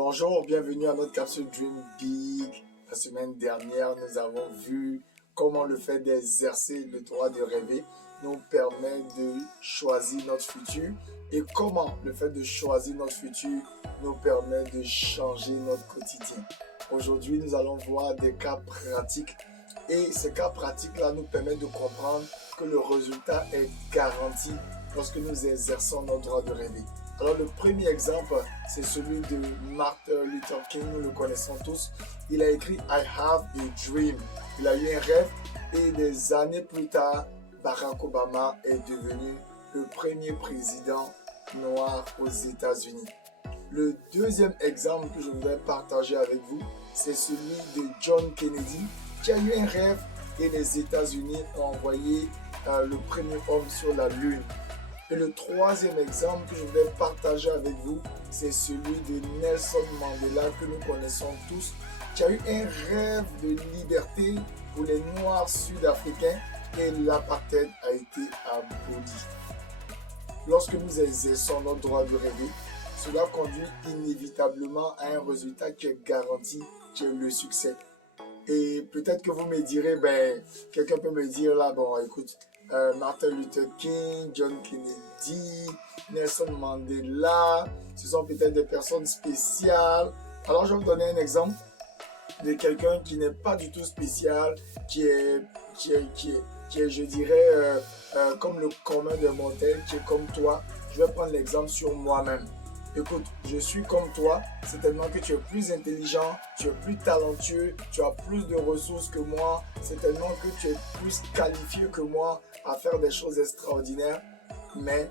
Bonjour, bienvenue à notre capsule Dream Big. La semaine dernière, nous avons vu comment le fait d'exercer le droit de rêver nous permet de choisir notre futur et comment le fait de choisir notre futur nous permet de changer notre quotidien. Aujourd'hui, nous allons voir des cas pratiques et ces cas pratiques-là nous permettent de comprendre que le résultat est garanti lorsque nous exerçons notre droit de rêver. Alors le premier exemple, c'est celui de Martin Luther King, nous le connaissons tous. Il a écrit « I have a dream ». Il a eu un rêve et des années plus tard, Barack Obama est devenu le premier président noir aux États-Unis. Le deuxième exemple que je voudrais partager avec vous, c'est celui de John Kennedy, qui a eu un rêve et les États-Unis ont envoyé le premier homme sur la Lune. Et le troisième exemple que je voudrais partager avec vous, c'est celui de Nelson Mandela que nous connaissons tous, qui a eu un rêve de liberté pour les Noirs sud-africains et l'apartheid a été aboli. Lorsque nous exerçons notre droit de rêver, cela conduit inévitablement à un résultat qui est garanti, qui est le succès. Et peut-être que vous me direz, quelqu'un peut me dire là, écoute, Martin Luther King, John Kennedy, Nelson Mandela, ce sont peut-être des personnes spéciales. Alors je vais vous donner un exemple de quelqu'un qui n'est pas du tout spécial, qui est je dirais, comme le commun des mortels, qui est comme toi. Je vais prendre l'exemple sur moi-même. Écoute, je suis comme toi, c'est tellement que tu es plus intelligent, tu es plus talentueux, tu as plus de ressources que moi, c'est tellement que tu es plus qualifié que moi à faire des choses extraordinaires. Mais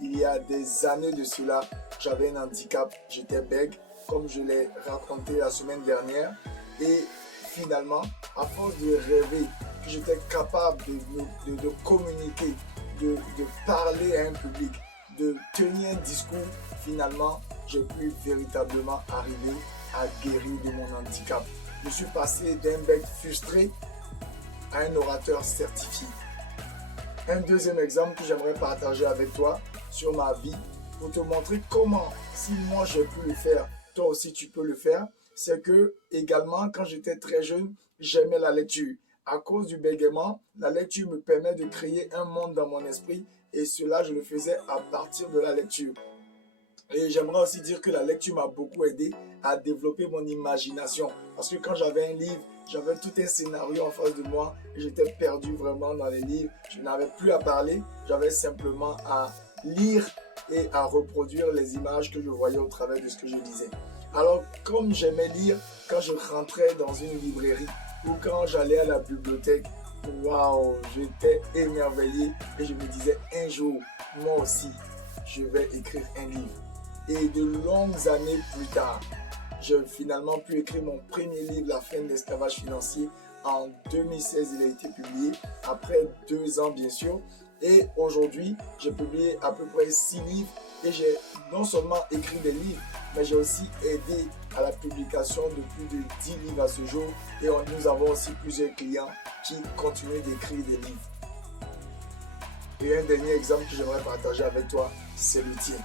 il y a des années de cela, j'avais un handicap, j'étais bègue, comme je l'ai raconté la semaine dernière. Et finalement, à force de rêver que j'étais capable de communiquer, de parler à un public, de tenir un discours, finalement, j'ai pu véritablement arriver à guérir de mon handicap. Je suis passé d'un bec frustré à un orateur certifié. Un deuxième exemple que j'aimerais partager avec toi sur ma vie pour te montrer comment, si moi j'ai pu le faire, toi aussi tu peux le faire, c'est que également quand j'étais très jeune, j'aimais la lecture. À cause du bégaiement, la lecture me permet de créer un monde dans mon esprit et cela, je le faisais à partir de la lecture. Et j'aimerais aussi dire que la lecture m'a beaucoup aidé à développer mon imagination. Parce que quand j'avais un livre, j'avais tout un scénario en face de moi et j'étais perdu vraiment dans les livres. Je n'avais plus à parler, j'avais simplement à lire et à reproduire les images que je voyais au travers de ce que je lisais. Alors, comme j'aimais lire, quand je rentrais dans une librairie ou quand j'allais à la bibliothèque, waouh, j'étais émerveillé et je me disais un jour, moi aussi, je vais écrire un livre. Et de longues années plus tard, j'ai finalement pu écrire mon premier livre, La fin de l'esclavage financier. En 2016, il a été publié, après 2 ans bien sûr. Et aujourd'hui, j'ai publié à peu près 6 livres et j'ai non seulement écrit des livres, mais j'ai aussi aidé à la publication de plus de 10 livres à ce jour. Et nous avons aussi plusieurs clients qui continuent d'écrire des livres. Et un dernier exemple que j'aimerais partager avec toi, c'est le tien.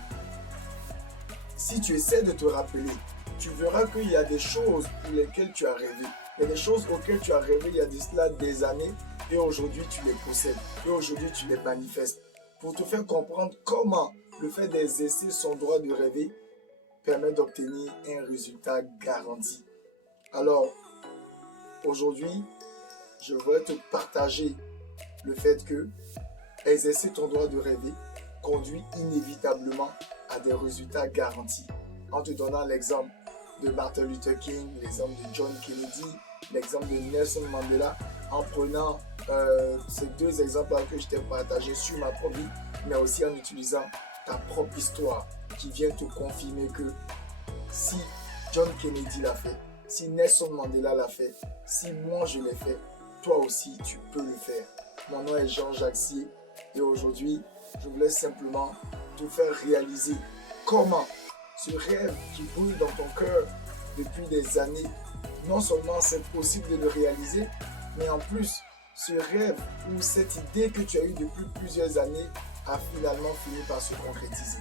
Si tu essaies de te rappeler, tu verras qu'il y a des choses pour lesquelles tu as rêvé. Il y a des choses auxquelles tu as rêvé il y a de cela des années et aujourd'hui tu les possèdes. Et aujourd'hui tu les manifestes. Pour te faire comprendre comment le fait d'exercer son droit de rêver permet d'obtenir un résultat garanti. Alors, aujourd'hui, je voudrais te partager le fait que exercer ton droit de rêver conduit inévitablement à des résultats garantis. En te donnant l'exemple de Martin Luther King, l'exemple de John Kennedy, l'exemple de Nelson Mandela, en prenant ces 2 exemples-là que je t'ai partagés sur ma propre vie, mais aussi en utilisant ta propre histoire qui vient te confirmer que si John Kennedy l'a fait, si Nelson Mandela l'a fait, si moi je l'ai fait, toi aussi tu peux le faire. Mon nom est Jean-Jacques Sier et aujourd'hui, je voulais simplement te faire réaliser comment ce rêve qui brûle dans ton cœur depuis des années, non seulement c'est possible de le réaliser, mais en plus, ce rêve ou cette idée que tu as eue depuis plusieurs années a finalement fini par se concrétiser.